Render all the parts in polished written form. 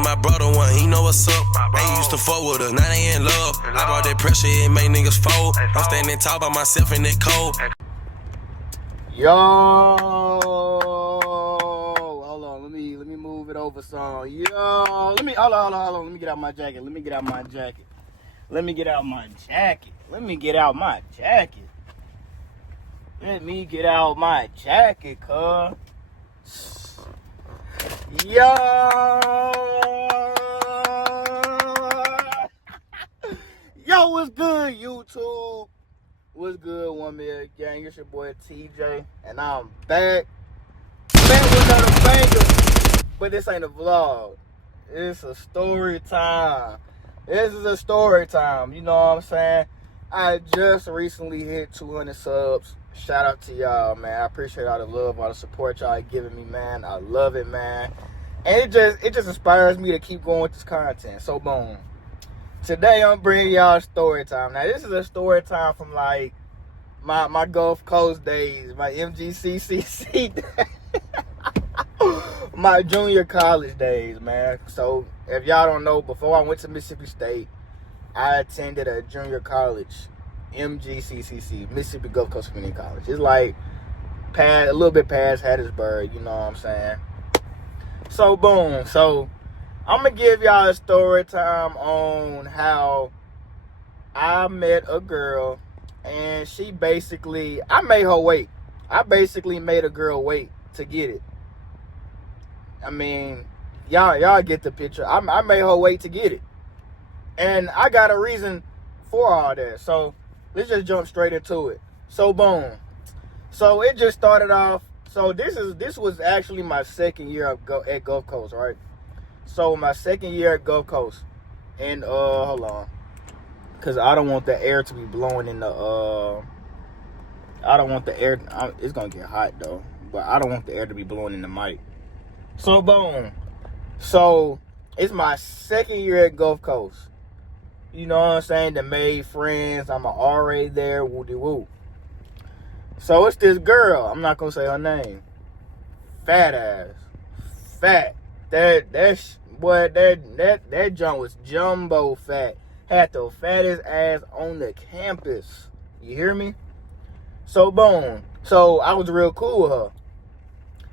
gave my brother one, he know what's up. They used to fuck with us, now they in love. I brought that pressure, it made niggas fold. I'm standing tall by myself in that cold. Yo, hold on, let me move it over some. Yo, hold on, let me get out my jacket. Let me get out my jacket, cuz. Yo, what's good, YouTube? What's good, 1 Million Gang? It's your boy TJ, and I'm back with another banger. But this ain't a vlog. It's a story time. This is a story time. You know what I'm saying? I just recently hit 200 subs. Shout out to y'all, man. I appreciate all the love, all the support y'all giving me, man. I love it, man. And it just inspires me to keep going with this content. So boom. Today I'm bringing y'all a story time. Now this is a story time from like my Gulf Coast days, my MGCCC days. My junior college days, man. So if y'all don't know, before I went to Mississippi State, I attended a junior college, MGCCC, Mississippi Gulf Coast Community College. It's like a little bit past Hattiesburg, you know what I'm saying? So boom. So I'm gonna give y'all a story time on how I met a girl, and I made her wait. I basically made a girl wait to get it. I mean, y'all get the picture. I made her wait to get it. And I got a reason for all that. So let's just jump straight into it. So boom. So it just started off. So this was actually my second year at Gulf Coast, right? So my second year at Gulf Coast. And hold on. Cause I don't want the air to be blowing in the I don't want the air, it's gonna get hot though, but I don't want the air to be blowing in the mic. So boom. So it's my second year at Gulf Coast. You know what I'm saying? They made friends. I'm already there. Woody woo. So it's this girl. I'm not gonna say her name. Fat ass. Fat. That junk was jumbo fat. Had the fattest ass on the campus. You hear me? So boom. So I was real cool with her.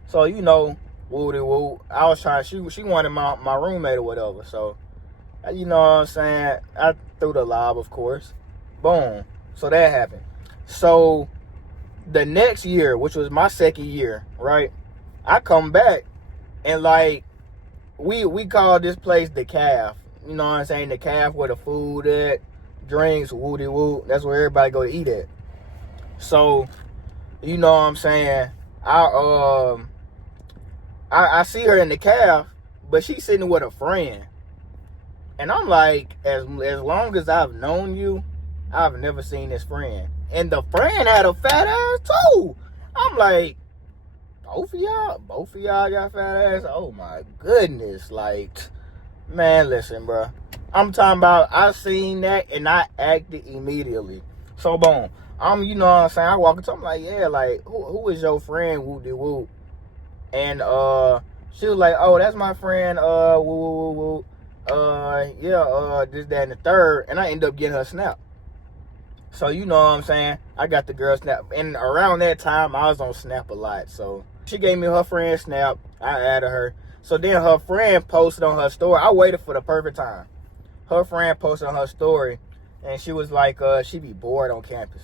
So you know, woody woo. I was trying. She wanted my roommate or whatever. So you know what I'm saying? I threw the lob, of course. Boom. So that happened. So the next year, which was my second year, right? I come back and like we call this place the Calf. You know what I'm saying? The Calf, where the food at, drinks, woody woo. That's where everybody go to eat at. So, you know what I'm saying? I see her in the Calf, but she's sitting with a friend. And I'm like, as long as I've known you, I've never seen this friend. And the friend had a fat ass too. I'm like, both of y'all got fat ass? Oh my goodness. Like, man, listen, bro. I'm talking about, I seen that and I acted immediately. So boom. You know what I'm saying? I walk into, I'm like, yeah, like, who is your friend, woody woo? And she was like, oh, that's my friend, woo woo woo woo. This, that, and the third. And I ended up getting her snap. So you know what I'm saying? I got the girl snap. And around that time, I was on Snap a lot. So she gave me her friend snap. I added her. So then her friend posted on her story. I waited for the perfect time. Her friend posted on her story. And she was like, she be bored on campus.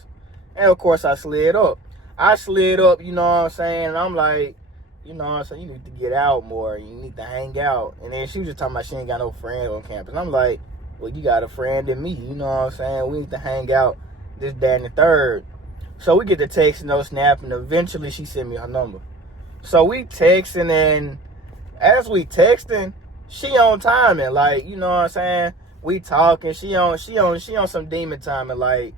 And of course, I slid up. You know what I'm saying? And I'm like, you know what I'm saying? You need to get out more. You need to hang out. And then she was just talking about she ain't got no friends on campus. And I'm like, well, you got a friend in me. You know what I'm saying? We need to hang out. This, that, and the third. So we get to texting, no snap, and eventually she sent me her number. So we texting, and as we texting, she on timing. Like, you know what I'm saying? We talking. She on some demon timing. Like,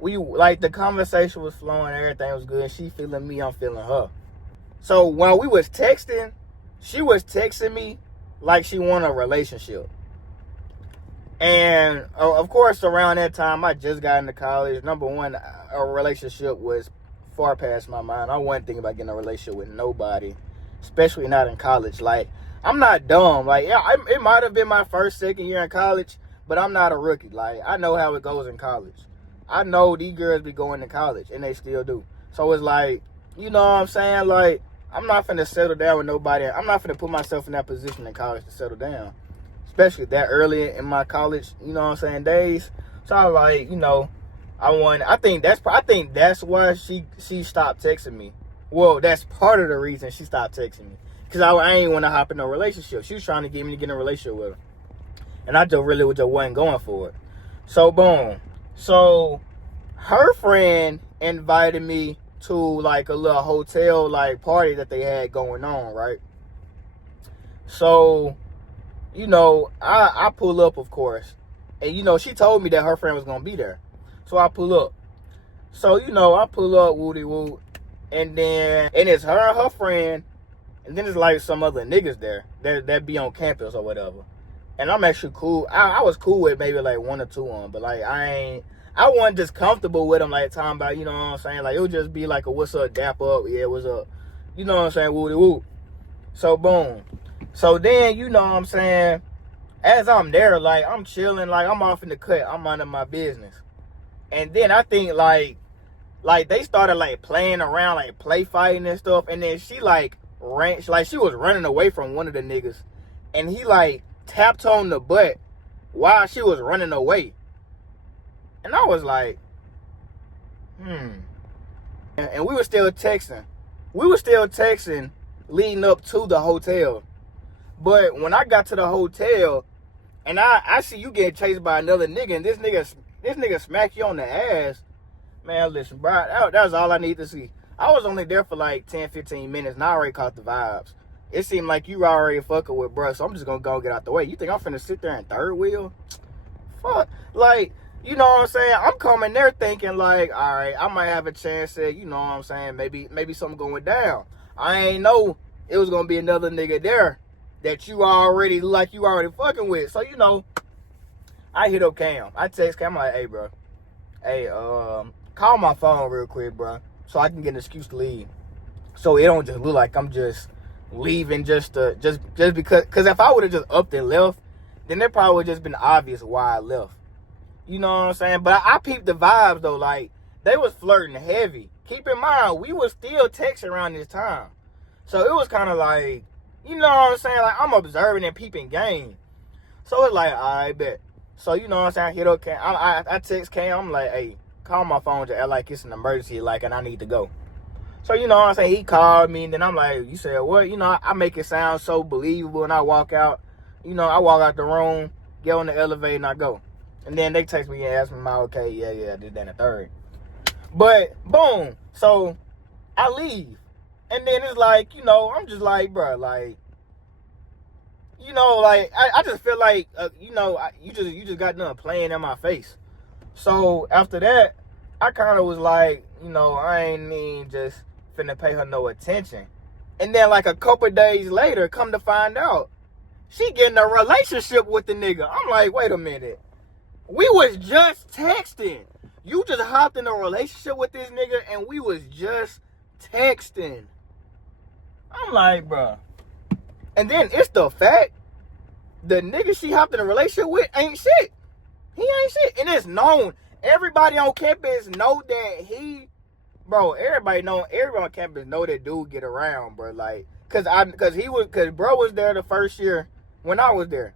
the conversation was flowing, everything was good. She feeling me, I'm feeling her. So while we was texting, she was texting me like she wanted a relationship. And of course, around that time, I just got into college. Number one, a relationship was far past my mind. I wasn't thinking about getting a relationship with nobody, especially not in college. Like, I'm not dumb. Like, yeah, it might have been my first, second year in college, but I'm not a rookie. Like, I know how it goes in college. I know these girls be going to college, and they still do. So it's like, you know what I'm saying? Like, I'm not finna settle down with nobody. I'm not finna put myself in that position in college to settle down, especially that early in my college, you know what I'm saying, days. So I was like, you know, I think that's why she stopped texting me. Well, that's part of the reason she stopped texting me. Because I ain't want to hop in a relationship. She was trying to get me to get in a relationship with her. And I just really wasn't going for it. So, boom. So, her friend invited me to, like, a little hotel, like, party that they had going on, right? So, you know, I pull up, of course. And, you know, she told me that her friend was going to be there. So, I pull up. So, you know, I pull up, woody-woo. And it's her and her friend. And then it's like some other niggas there that be on campus or whatever. And I'm actually cool. I was cool with maybe like one or two of them. But like, I wasn't just comfortable with them, like, talking about, you know what I'm saying? Like, it would just be like a what's up, dap up. Yeah, what's up? You know what I'm saying? Woody-woo. So, boom. So then, you know what I'm saying? As I'm there, like, I'm chilling. Like, I'm off in the cut. I'm under my business. And then I think, like they started, like, playing around, like, play fighting and stuff. And then she, like, she was running away from one of the niggas. And he, like, tapped her on the butt while she was running away. And I was like, And we were still texting. Leading up to the hotel. But when I got to the hotel, and I see you getting chased by another nigga, and this nigga smack you on the ass, man, listen, bro, that was all I need to see. I was only there for like 10, 15 minutes, and I already caught the vibes. It seemed like you were already fucking with bruh, so I'm just gonna go get out the way. You think I'm finna sit there in third wheel? Fuck. Like, you know what I'm saying? I'm coming there thinking like, all right, I might have a chance at, you know what I'm saying, maybe something going down. I ain't know it was gonna be another nigga there that you already fucking with. So, you know, I hit up Cam. I text Cam, I'm like, hey, bro. Hey, call my phone real quick, bro, so I can get an excuse to leave. So it don't just look like I'm just leaving just because if I would have just upped and left, then it probably would just been obvious why I left. You know what I'm saying? But I peeped the vibes though, like they was flirting heavy. Keep in mind, we was still texting around this time. So it was kind of like, you know what I'm saying? Like I'm observing and peeping game. So it's like, all right, bet. So you know what I'm saying? I hit up Cam. I text Cam. I'm like, hey, call my phone to act like it's an emergency, like, and I need to go. So, you know what I'm saying? He called me, and then I'm like, you said what? You know, I make it sound so believable, and I walk out. You know, I walk out the room, get on the elevator, and I go. And then they text me and ask me, okay, yeah, I did that in the third. But, boom. So, I leave. And then it's like, you know, I'm just like, bro, like, you know, like, I just feel like, you know, you just got done playing in my face. So, after that, I kind of was like, you know, I ain't even just finna pay her no attention. And then, like, a couple days later, come to find out, she getting a relationship with the nigga. I'm like, wait a minute. We was just texting. You just hopped in a relationship with this nigga, and we was just texting. I'm like, bro. And then it's the fact, the nigga she hopped in a relationship with ain't shit. He ain't shit. And it's known. Everybody on campus know that everybody on campus know that dude get around, bro. Like, cause bro was there the first year when I was there.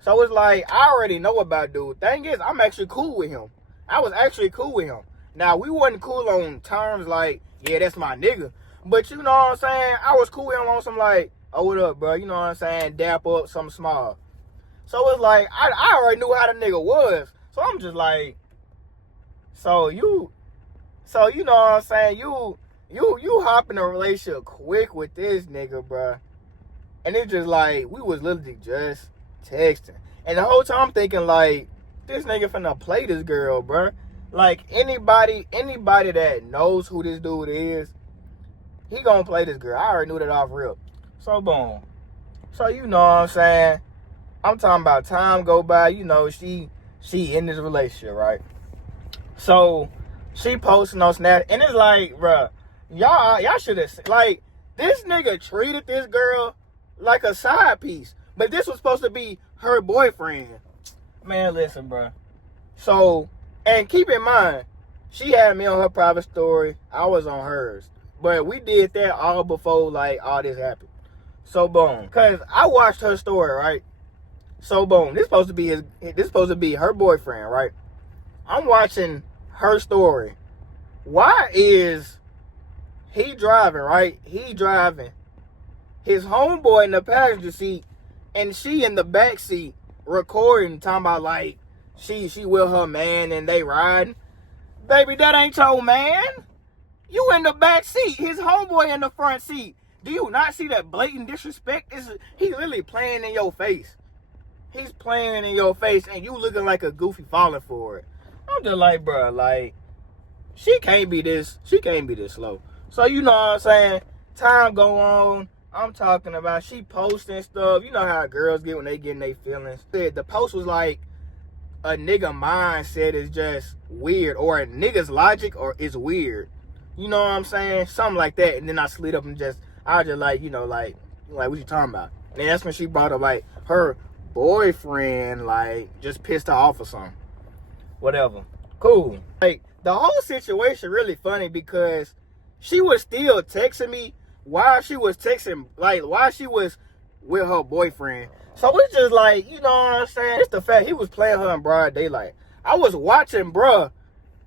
So it's like, I already know about dude. Thing is, I'm actually cool with him. I was actually cool with him. Now, we wasn't cool on terms like, yeah, that's my nigga. But you know what I'm saying? I was cool with him on some like, oh, what up, bro? You know what I'm saying? Dap up, something small. So it's like, I already knew how the nigga was. So I'm just like, so you know what I'm saying? You hop in a relationship quick with this nigga, bro. And it's just like, we was literally just texting. And the whole time I'm thinking like, this nigga finna play this girl, bro. Like, anybody that knows who this dude is, he gonna play this girl. I already knew that off rip. So, boom. So, you know what I'm saying? I'm talking about time go by, you know, she in this relationship, right? So, she posting on Snap, and it's like, bruh, y'all should have, like, this nigga treated this girl like a side piece. But this was supposed to be her boyfriend. Man, listen, bro. So, and keep in mind, she had me on her private story. I was on hers. But we did that all before, like, all this happened. So, boom. Because I watched her story, right? So, boom. This supposed to be her boyfriend, right? I'm watching her story. Why is he driving, right? He driving. His homeboy in the passenger seat, and she in the back seat recording, talking about like she with her man and they riding. Baby, that ain't your man. You in the back seat. His homeboy in the front seat. Do you not see that blatant disrespect? He literally playing in your face. He's playing in your face, and you looking like a goofy falling for it. I'm just like, bro, like she can't be this slow. So you know what I'm saying? Time go on. I'm talking about she posting stuff. You know how girls get when they get in their feelings. The post was like, a nigga mindset is just weird, or a nigga's logic or is weird. You know what I'm saying? Something like that. And then I slid up and I was just like, you know, like what you talking about? And that's when she brought up like her boyfriend, like just pissed her off or something. Whatever. Cool. Like the whole situation really funny because she was still texting me while she was with her boyfriend. So it's just like, you know what I'm saying? It's the fact he was playing her in broad daylight. I was watching bruh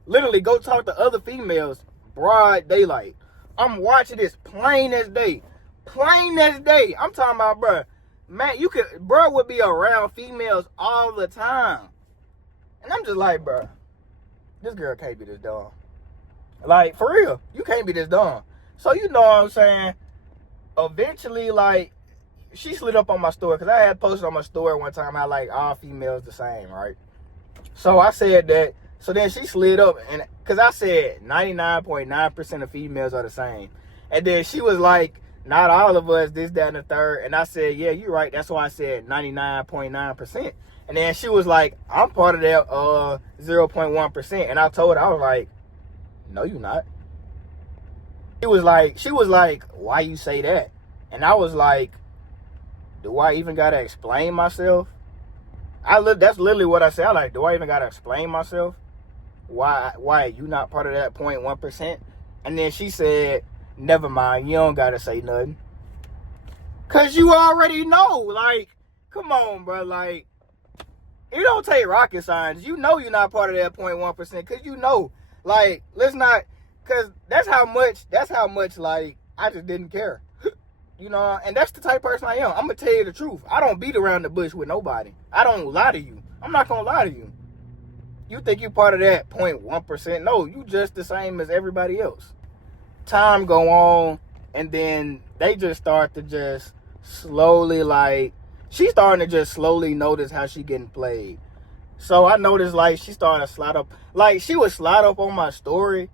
literally go talk to other females broad daylight. I'm watching this plain as day. Plain as day. I'm talking about bruh. Man, bruh would be around females all the time. And I'm just like, bruh, this girl can't be this dumb. Like, for real, you can't be this dumb. So, you know what I'm saying? Eventually, like, she slid up on my story. Because I had posted on my story one time how, like, all females the same, right? So, I said that. So, then she slid up. And because I said 99.9% of females are the same. And then she was like, not all of us, this, that, and the third. And I said, yeah, you're right. That's why I said 99.9%. And then she was like, I'm part of that 0.1%. And I told her, I was like, no, you're not. She was like, why you say that? And I was like, do I even gotta explain myself? That's literally what I said. I like, do I even gotta explain myself? Why you not part of that 0.1%? And then she said, never mind, you don't gotta say nothing. Cause you already know. Like, come on, bro. Like, it don't take rocket science. You know you're not part of that 0.1%. Cause you know. Like, let's not, cause that's how much like I just didn't care. You know, and that's the type of person I am. I'm gonna tell you the truth. I don't beat around the bush with nobody. I don't lie to you. I'm not gonna lie to you. You think you part of that 0.1%? No, you just the same as everybody else. Time go on, and then they just start to just slowly, like, she's starting to just slowly notice how she getting played. So I noticed, like, she started to slide up. Like, she would slide up on my story.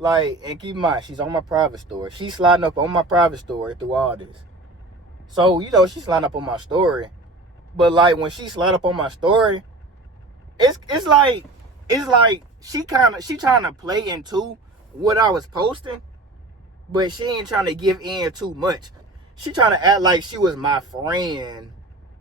Like, and keep in mind, she's on my private story. She's sliding up on my private story through all this. So, you know, she's sliding up on my story. But, like, when she slide up on my story, it's like she trying to play into what I was posting. But she ain't trying to give in too much. She trying to act like she was my friend.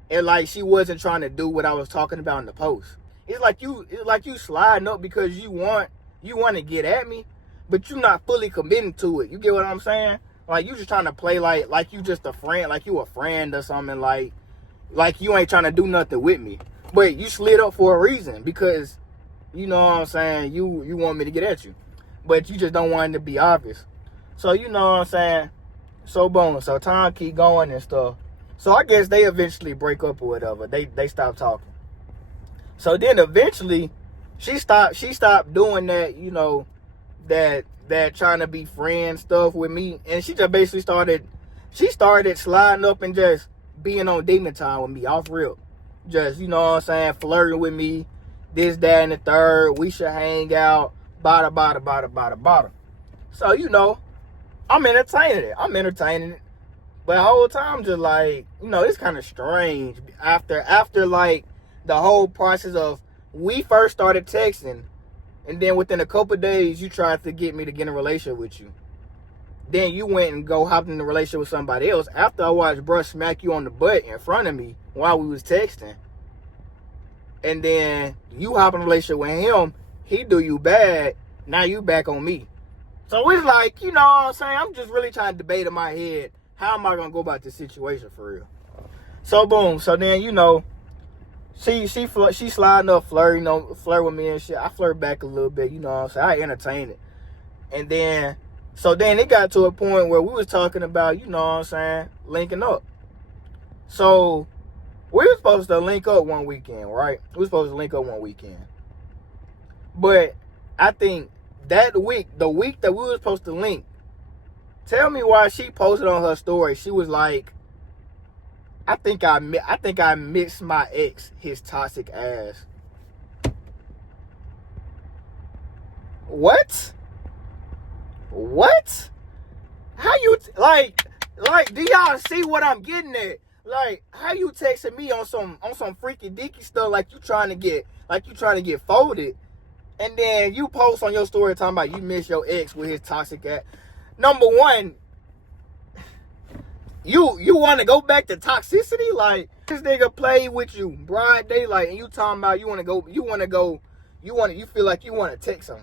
And like she wasn't trying to do what I was talking about in the post. It's like you sliding up because you want to get at me, but you're not fully committing to it. You get what I'm saying? Like you just trying to play like you just a friend, like you a friend or something, like you ain't trying to do nothing with me. But you slid up for a reason because you know what I'm saying, you want me to get at you. But you just don't want it to be obvious. So you know what I'm saying? So boom, so time keep going and stuff. So I guess they eventually break up or whatever. They stop talking. So then eventually she stopped doing that, you know, that trying to be friend stuff with me. And she just basically started sliding up and just being on demon time with me off rip. Just, you know what I'm saying, flirting with me, this, that, and the third. We should hang out, bada. So, you know, I'm entertaining it. But the whole time, just like, you know, it's kind of strange. After like the whole process of we first started texting, and then within a couple of days, you tried to get me to get in a relationship with you. then you went and go hopped in a relationship with somebody else after I watched bruh smack you on the butt in front of me while we was texting. And then you hop in a relationship with him, he do you bad, now you back on me. So it's like, you know what I'm saying? I'm just really trying to debate in my head, how am I gonna go about this situation for real? So boom, so then, you know, she sliding up, flirt with me and shit. I flirt back a little bit, you know what I'm saying? I entertain it. And then, so then it got to a point where we was talking about, you know what I'm saying, linking up. So we were supposed to link up one weekend, right? We were supposed to link up one weekend. But I think that week, the week that we were supposed to link, tell me why she posted on her story. She was like, I think I missed my ex, his toxic ass. What? How you like? Do y'all see what I'm getting at? Like, how you texting me on some freaky deaky stuff like you trying to get folded, and then you post on your story talking about you miss your ex with his toxic ass. Number one, you want to go back to toxicity? Like, this nigga play with you broad daylight, and you talking about you feel like you want to text him.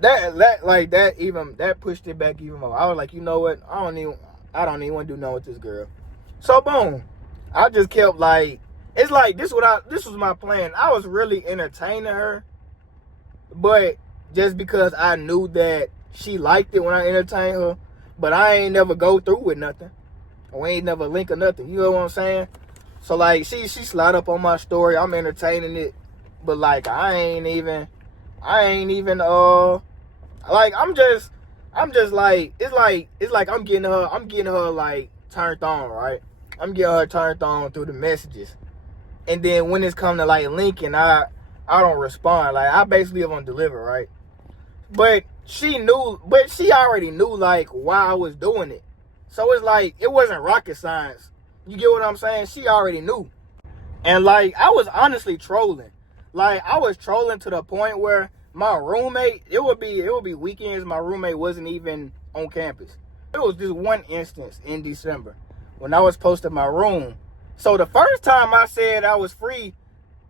That pushed it back even more. I was like, you know what? I don't even want to do nothing with this girl. So boom, I just kept like, it's like this was my plan. I was really entertaining her, but just because I knew that she liked it when I entertained her, but I ain't never go through with nothing. We ain't never link or nothing. You know what I'm saying? So like she slide up on my story. I'm entertaining it, but like I ain't even like I'm just like it's like I'm getting her like turned on, right? I'm getting her turned on through the messages. And then when it's come to like linking, I don't respond. Like I basically am on deliver, right? But she already knew like why I was doing it. So it's like it wasn't rocket science. You get what I'm saying? She already knew. And like I was honestly trolling. Like I was trolling to the point where my roommate, it would be weekends my roommate wasn't even on campus. It was just one instance in December when I was posting my room. So the first time I said I was free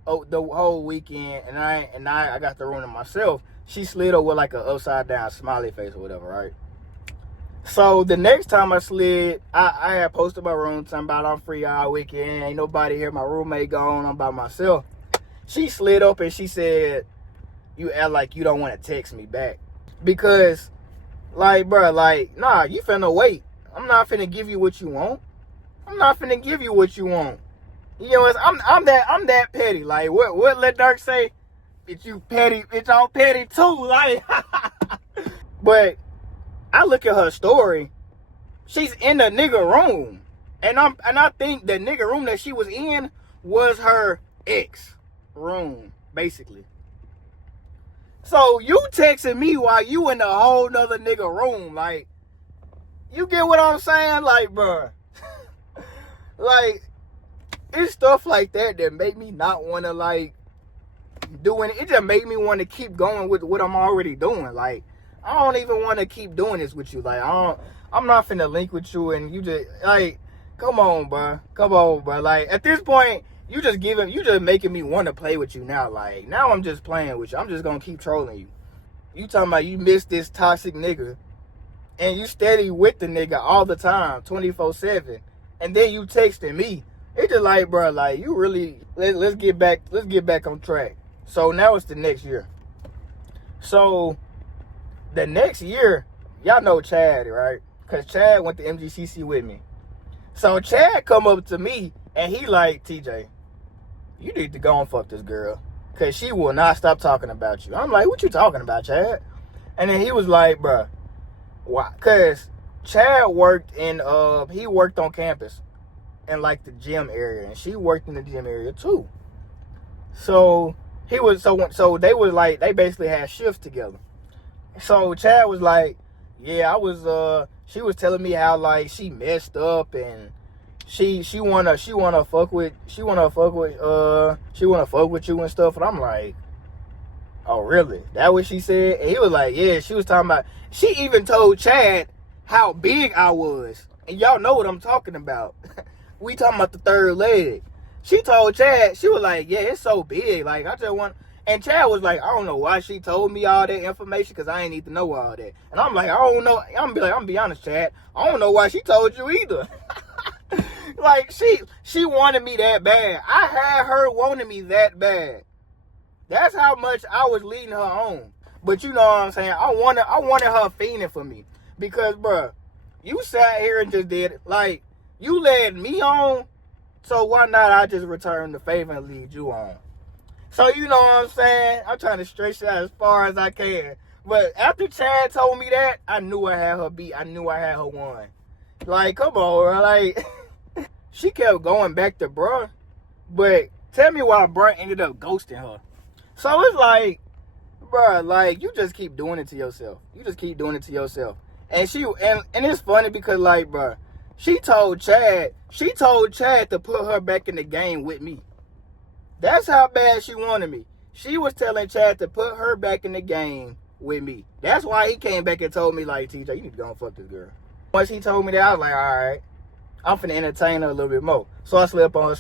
the whole weekend and I got the room to myself, she slid over with like an upside down smiley face or whatever, right? So the next time I slid, I had posted my room talking about I'm free all weekend, ain't nobody here, my roommate gone, I'm by myself. She slid up and she said, you act like you don't want to text me back. Because, like, bro, like, nah, you finna wait. I'm not finna give you what you want. You know, I'm that petty. Like, what Lil Durk say? Bitch, you petty. Bitch, I'm petty too. Like, but I look at her story. She's in the nigga room. And I think the nigga room that she was in was her ex room, basically. So you texting me while you in a whole nother nigga room. Like, you get what I'm saying? Like, bruh. Like, it's stuff like that make me not want to, like, do it. It just make me want to keep going with what I'm already doing. Like, I don't even want to keep doing this with you. Like, I'm not finna link with you and you just, like, come on, bruh. Like, at this point, you just making me want to play with you now. Like, now I'm just playing with you. I'm just gonna keep trolling you. You talking about you miss this toxic nigga, and you steady with the nigga all the time, 24/7, and then you texting me. It's just like, bro, like you really let's get back on track. So now it's the next year. So the next year, y'all know Chad, right? Cause Chad went to MGCC with me. So Chad come up to me and he like, TJ, you need to go and fuck this girl. Cause she will not stop talking about you. I'm like, what you talking about, Chad? And then he was like, bruh, why? Cause Chad worked on campus in like the gym area. And she worked in the gym area too. So they was like, they basically had shifts together. So Chad was like, yeah, she was telling me how like she messed up and she wanna fuck with you and stuff. And I'm like, Oh, really? That what she said? And he was like, yeah, she was talking about, she even told Chad how big I was. And y'all know what I'm talking about. We talking about the third leg. She told Chad, she was like, yeah, it's so big. Like, I just want, and Chad was like, I don't know why she told me all that information because I ain't need to know all that. And I'm like, I don't know. I'm gonna be honest, Chad. I don't know why she told you either. Like, she wanted me that bad. I had her wanting me that bad. That's how much I was leading her on. But you know what I'm saying? I wanted her fiending for me. Because, bruh, you sat here and just did it. Like, you led me on, so why not I just return the favor and lead you on? So, you know what I'm saying? I'm trying to stretch that as far as I can. But after Chad told me that, I knew I had her beat. I knew I had her won. Like, come on, bro. Like, she kept going back to bruh. But tell me why bruh ended up ghosting her. So it's like, bruh, like, you just keep doing it to yourself. You just keep doing it to yourself. And it's funny because, like, bruh, she told Chad to put her back in the game with me. That's how bad she wanted me. She was telling Chad to put her back in the game with me. That's why he came back and told me, like, TJ, you need to go and fuck this girl. Once he told me that, I was like, all right, I'm finna entertain her a little bit more. So I slid up on her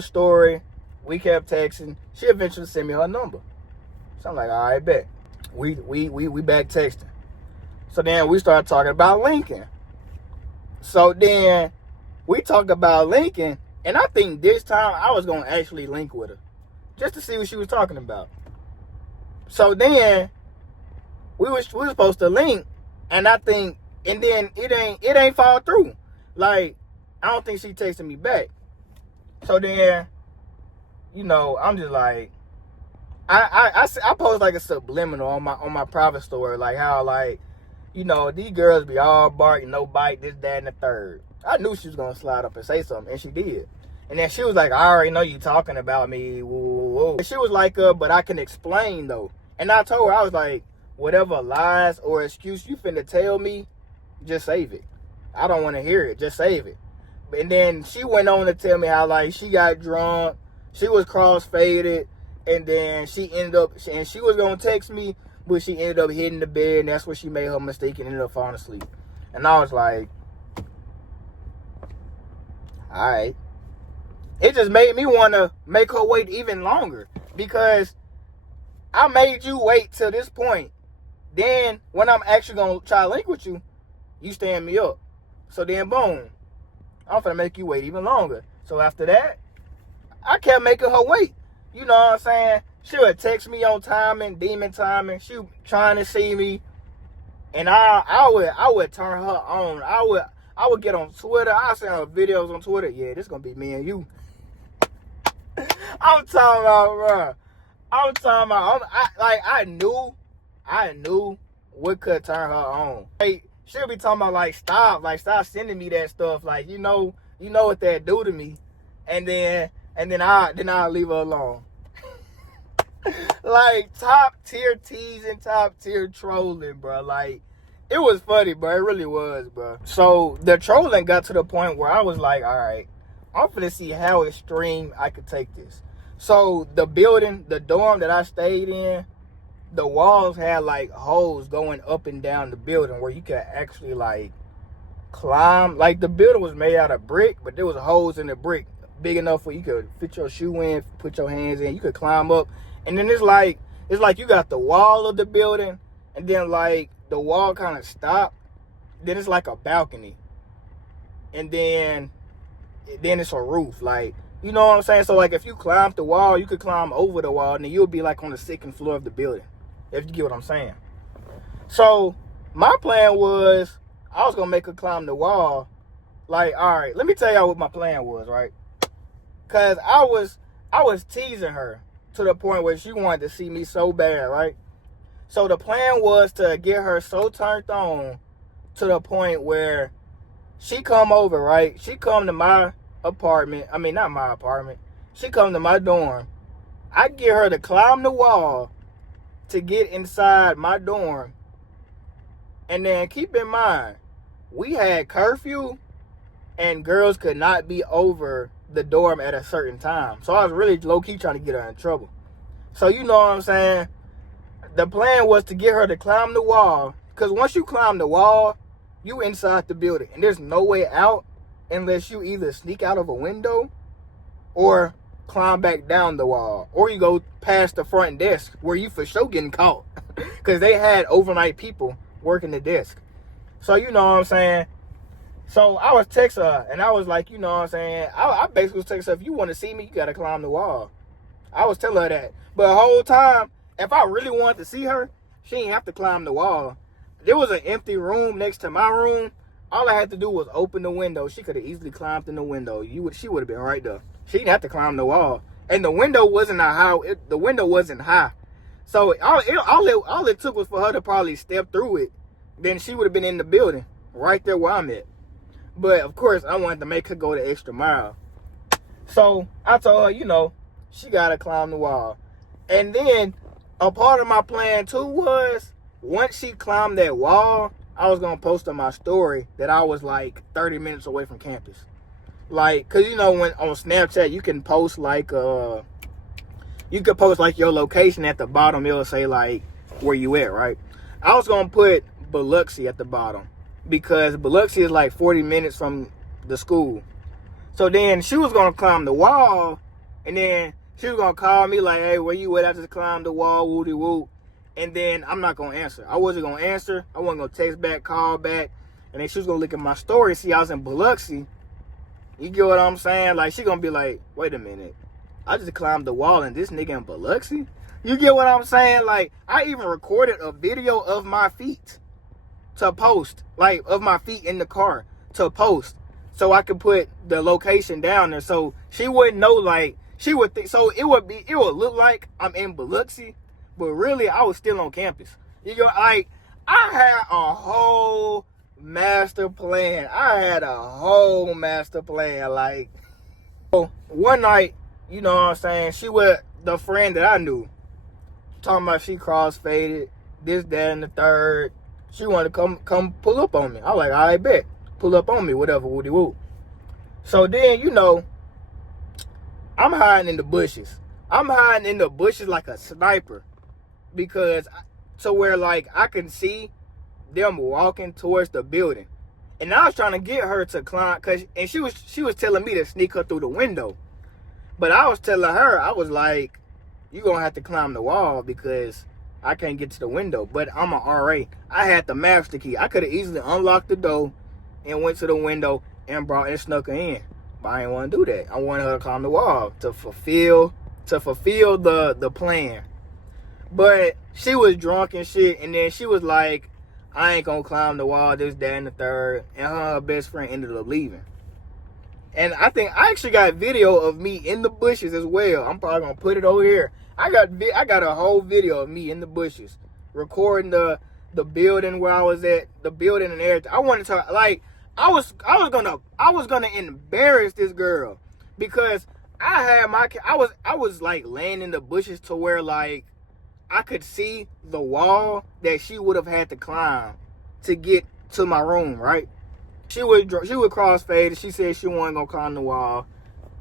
story. We kept texting. She eventually sent me her number. So I'm like, all right, bet. We back texting. So then we started talking about Lincoln. So then we talked about Lincoln, and I think this time I was gonna actually link with her, just to see what she was talking about. So then we were supposed to link, and then it ain't fall through. Like, I don't think she texted me back. So then, you know, I'm just like, I post like a subliminal on my private story, like how, like, you know, these girls be all bark, no bite, this, that, and the third. I knew she was gonna slide up and say something, and she did. And then she was like, I already know you talking about me. Woo, woo, woo. And she was like, but I can explain though. And I told her, I was like, whatever lies or excuse you finna tell me, just save it. I don't want to hear it. Just save it. And then she went on to tell me how, like, she got drunk, she was cross-faded, and then she was gonna text me, but she ended up hitting the bed, and that's where she made her mistake and ended up falling asleep. And I was like, all right. It just made me want to make her wait even longer, because I made you wait till this point. Then when I'm actually gonna try to link with you, you stand me up. So then boom, I'm gonna make you wait even longer. So after that, I kept making her wait. You know what I'm saying? She would text me on timing, demon timing. She was trying to see me, and I would turn her on. I would get on Twitter. I send her videos on Twitter. Yeah, this gonna be me and you. I'm talking about, bro. I knew what could turn her on. Like, she'll be talking about, like, stop sending me that stuff. Like, you know what that do to me. And then I'll leave her alone. Like, top tier teasing, top tier trolling, bro. Like, it was funny, bro. It really was, bro. So the trolling got to the point where I was like, all right, I'm finna see how extreme I could take this. So the dorm that I stayed in, the walls had like holes going up and down the building where you could actually like climb. Like, the building was made out of brick, but there was holes in the brick big enough where you could fit your shoe in, put your hands in, you could climb up. And then it's like you got the wall of the building, and then like the wall kind of stopped. Then it's like a balcony, and then it's a roof. Like, you know what I'm saying? So like, if you climb the wall, you could climb over the wall, and then you'll be like on the second floor of the building. If you get what I'm saying. So my plan was, I was gonna make her climb the wall. Like, all right, let me tell y'all what my plan was, right? Cause I was teasing her to the point where she wanted to see me so bad, right? So the plan was to get her so turned on to the point where she come over, right? She come to my apartment. I mean, not my apartment. She come to my dorm. I get her to climb the wall to get inside my dorm. And then keep in mind, we had curfew and girls could not be over the dorm at a certain time. So I was really low-key trying to get her in trouble. So you know what I'm saying? The plan was to get her to climb the wall. Because once you climb the wall, you inside the building. And there's no way out unless you either sneak out of a window or climb back down the wall. Or you go past the front desk where you for sure getting caught. Because they had overnight people working the desk. So you know what I'm saying? So I was texting her and I was like, you know what I'm saying? I basically was texting her, if you want to see me, you got to climb the wall. I was telling her that. But the whole time, if I really wanted to see her, she didn't have to climb the wall. There was an empty room next to my room. All I had to do was open the window. She could have easily climbed in the window. She would have been right there. She didn't have to climb the wall. And the window wasn't the window wasn't high. So all it took was for her to probably step through it. Then she would have been in the building, right there where I'm at. But of course, I wanted to make her go the extra mile. So I told her, you know, she gotta climb the wall. And then a part of my plan too was, once she climbed that wall, I was gonna post on my story that I was like 30 minutes away from campus. Like, cause you know, when on Snapchat you can post like your location at the bottom. It'll say like where you at, right? I was gonna put Biloxi at the bottom because Biloxi is like 40 minutes from the school. So then she was gonna climb the wall, and then she was gonna call me like, hey, where you at? I just climbed the wall, woody woo. And then I'm not gonna answer. I wasn't gonna answer. I wasn't gonna text back, call back. And then she was gonna look at my story and see I was in Biloxi. You get what I'm saying? Like, she gonna be like, wait a minute. I just climbed the wall and this nigga in Biloxi? You get what I'm saying? Like, I even recorded a video of my feet to post. Like, of my feet in the car to post. So I could put the location down there. So she wouldn't know, like, she would think, so it would look like I'm in Biloxi, but really I was still on campus. You know, like, I had a whole master plan. Like, so one night, you know what I'm saying, she with the friend that I knew, talking about she crossfaded, this, that, and the third. She wanted to come pull up on me. I was like, all right, bet. Pull up on me, whatever, woody woo. So then, you know, I'm hiding in the bushes. I'm hiding in the bushes like a sniper, because to where like I can see them walking towards the building. And I was trying to get her to climb, and she was telling me to sneak her through the window. But I was telling her, I was like, you're going to have to climb the wall because I can't get to the window. But I'm an RA. I had the master key. I could have easily unlocked the door and went to the window and snuck her in. But I didn't want to do that. I wanted her to climb the wall to fulfill the plan. But she was drunk and shit, and then she was like, I ain't gonna climb the wall, this, that, and the third. And her best friend ended up leaving. And I think I actually got video of me in the bushes as well. I'm probably gonna put it over here. I got a whole video of me in the bushes, recording the building where I was at, the building and everything. I wanted to, like, I was gonna embarrass this girl, because I was like laying in the bushes to where like I could see the wall that she would have had to climb to get to my room, right? She would crossfade. She said she wasn't gonna climb the wall.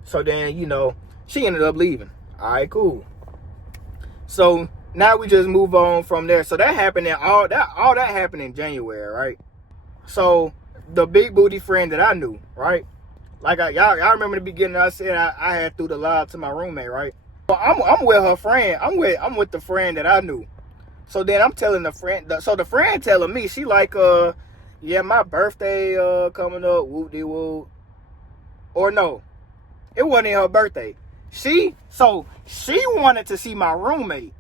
So then, you know, she ended up leaving. All right, cool. So now we just move on from there. So that happened all that happened in January, right? So the big booty friend that I knew, right? Like y'all remember the beginning, I said I had threw the lie to my roommate, right? So I'm with her friend. I'm with the friend that I knew. So then I'm telling the friend. So the friend telling me, she like, yeah, my birthday coming up, whoop-de-whoop. Or no, it wasn't her birthday. She wanted to see my roommate.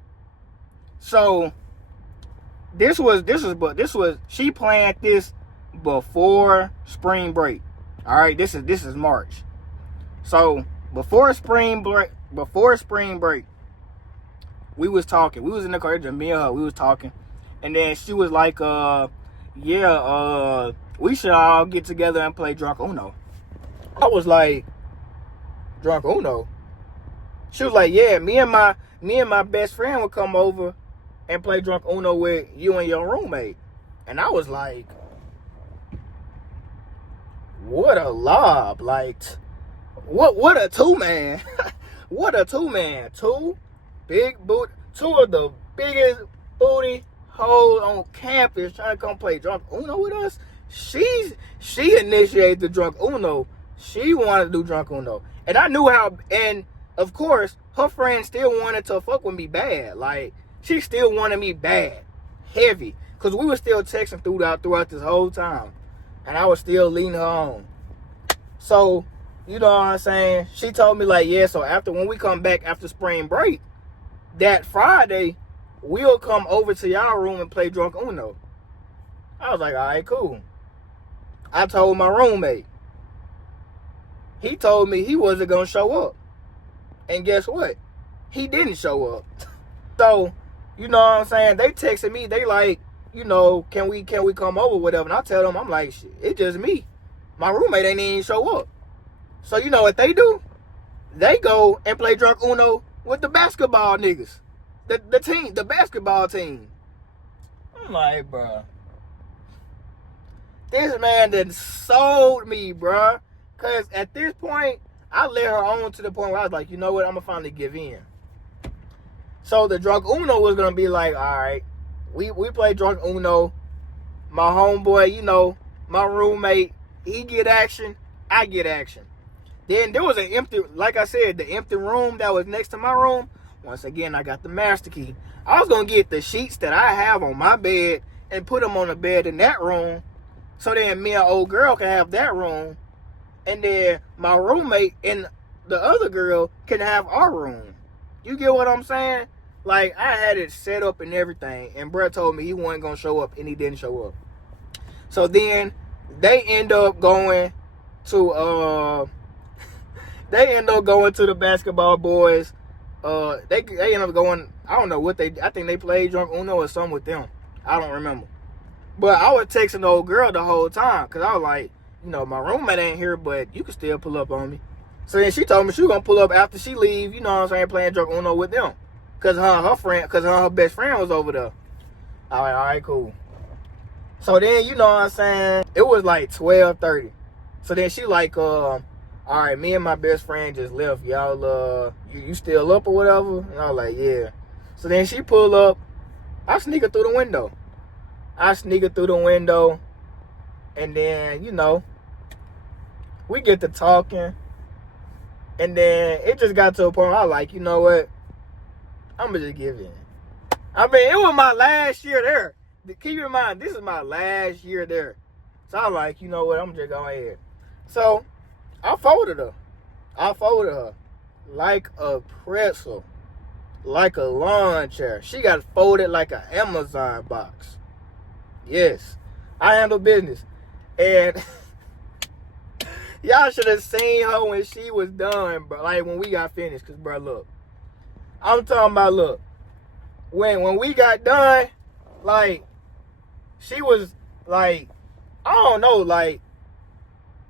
So this was she planned this before spring break. All right, this is March. So before spring break, we was talking. We was in the car, just me and her. We was talking, and then she was like, yeah, we should all get together and play Drunk Uno. I was like, Drunk Uno? She was like, yeah, me and my best friend would come over and play Drunk Uno with you and your roommate. And I was like, what a lob. Like, what a two-man. What a two-man. Two two of the biggest booty hoes on campus trying to come play drunk Uno with us. She initiated the drunk Uno. She wanted to do drunk Uno. And I knew how, and of course, her friend still wanted to fuck with me bad. Like, she still wanted me bad. Heavy. Because we were still texting throughout this whole time. And I was still leading her on. So, you know what I'm saying? She told me, like, yeah, so when we come back after spring break, that Friday, we'll come over to y'all room and play drunk Uno. I was like, all right, cool. I told my roommate. He told me he wasn't going to show up. And guess what? He didn't show up. So, you know what I'm saying? They texted me. They like, you know, can we come over, whatever. And I tell them, I'm like, shit, it's just me. My roommate ain't even show up. So, you know what they do? They go and play drunk Uno with the basketball niggas. The team, the basketball team. I'm like, bruh. This man done sold me, bruh. Because at this point, I led her on to the point where I was like, you know what? I'm going to finally give in. So the drunk Uno was going to be like, all right, we play drunk Uno. My homeboy, you know, my roommate, he get action, I get action. Then there was an empty, like I said, the empty room that was next to my room. Once again, I got the master key. I was going to get the sheets that I have on my bed and put them on the bed in that room. So then me and old girl can have that room. And then my roommate and the other girl can have our room. You get what I'm saying? Like, I had it set up and everything. And bruh told me he wasn't going to show up, and he didn't show up. So then they end up going to the basketball boys. They end up going, I don't know what I think they played drunk Uno or something with them. I don't remember. But I was texting the old girl the whole time, because I was like, you know, my roommate ain't here, but you can still pull up on me. So then she told me she was going to pull up after she leave, you know what I'm saying, playing drunk Uno with them. Because her best friend was over there. All right, cool. So then, you know what I'm saying, it was like 12:30. So then she like, all right, me and my best friend just left. Y'all, you still up or whatever? And I was like, yeah. So then she pulled up. I sneak her through the window. And then, you know, we get to talking. And then it just got to a point where I was like, you know what? I'm going to just give in. I mean, it was my last year there. Keep in mind, this is my last year there. So I was like, you know what? I'm just going ahead. So I folded her like a pretzel, like a lawn chair. She got folded like an Amazon box. Yes, I handle business. And y'all should have seen her when she was done, bro. Like, when we got finished. Because, bro, look. I'm talking about, look. When we got done, like, she was, like, I don't know, like,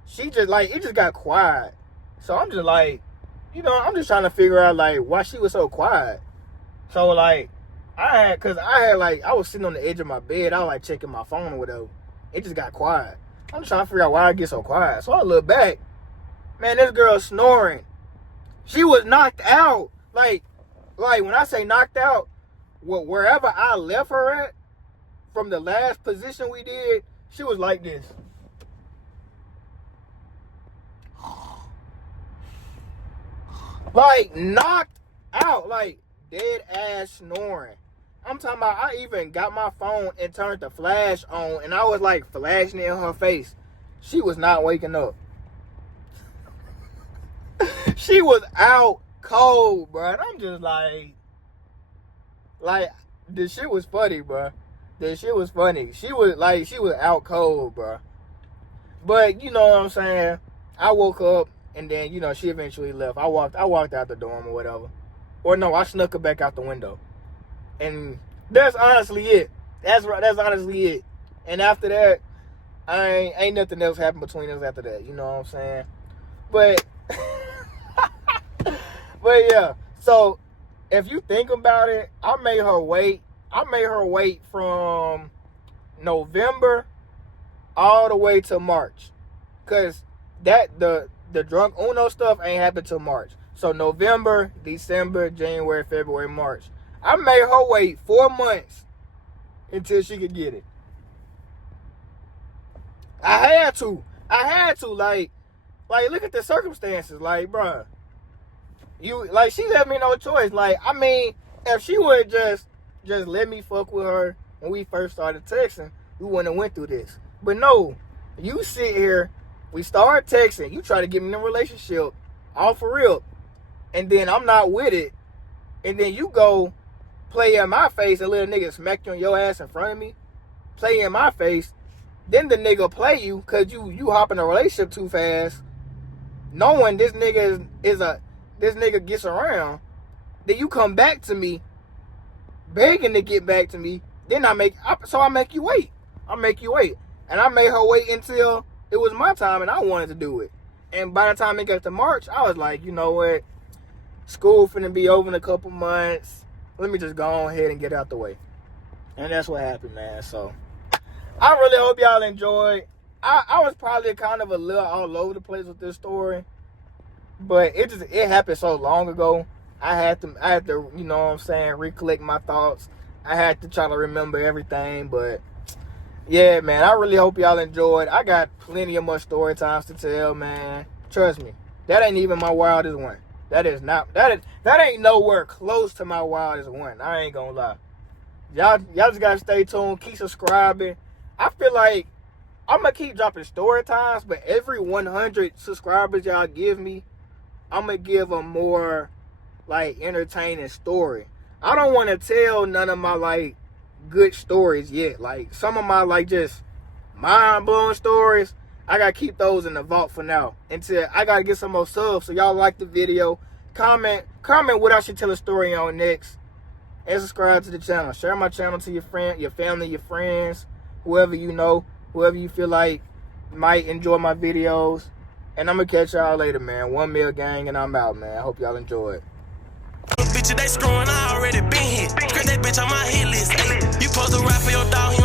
she just, like, it just got quiet. So I'm just, like, you know, I'm just trying to figure out, like, why she was so quiet. So, like, I was sitting on the edge of my bed. I was, like, checking my phone or whatever. It just got quiet. I'm just trying to figure out why I get so quiet. So I look back. Man, this girl snoring. She was knocked out. Like when I say knocked out, wherever I left her at, from the last position we did, she was like this. Like, knocked out. Like, dead ass snoring. I'm talking about, I even got my phone and turned the flash on, and I was like flashing it in her face. She was not waking up. She was out cold, bro. And I'm just like, this shit was funny, bro. This shit was funny. She was out cold, bro. But you know what I'm saying? I woke up, and then, you know, she eventually left. I walked out the dorm or whatever. Or no, I snuck her back out the window. And that's honestly it. That's honestly it. And after that, ain't nothing else happened between us after that. You know what I'm saying? But yeah. So if you think about it, I made her wait from November all the way to March. Cause the drunk Uno stuff ain't happened till March. So November, December, January, February, March. I made her wait 4 months until she could get it. I had to. Like, look at the circumstances. Like, bruh, she left me no choice. Like, I mean, if she would just let me fuck with her when we first started texting, we wouldn't have went through this. But no, you sit here, we start texting, you try to get me in a relationship, all for real, and then I'm not with it, and then you go play in my face, a little nigga smack you on your ass in front of me, play in my face, then the nigga play you because you hop in a relationship too fast, knowing this nigga this nigga gets around, then you come back to me, begging to get back to me, then I make you wait. And I made her wait until it was my time and I wanted to do it. And by the time it got to March, I was like, you know what? School finna be over in a couple months. Let me just go on ahead and get out the way. And that's what happened, man. So I really hope y'all enjoyed. I was probably kind of a little all over the place with this story. But it happened so long ago. I had to, you know what I'm saying, recollect my thoughts. I had to try to remember everything, but yeah, man, I really hope y'all enjoyed. I got plenty of more story times to tell, man. Trust me, that ain't even my wildest one. That ain't nowhere close to my wildest one. I ain't gonna lie. Y'all just gotta stay tuned, keep subscribing. I feel like I'm gonna keep dropping story times, but every 100 subscribers y'all give me, I'm gonna give a more like entertaining story. I don't want to tell none of my like good stories yet. Like some of my like just mind-blowing stories, I gotta keep those in the vault for now until I gotta get some more subs. So y'all like the video, comment what I should tell a story on next, and subscribe to the channel. Share my channel to your friend, your family, your friends, whoever you know, whoever you feel like might enjoy my videos. And I'm gonna catch y'all later, man. 1 Mil Gang, and I'm out, man. I hope y'all enjoy it. Bitch, they screwing, I already been hit. Scratch that bitch on my hit list. Ay, you supposed to ride for your dog.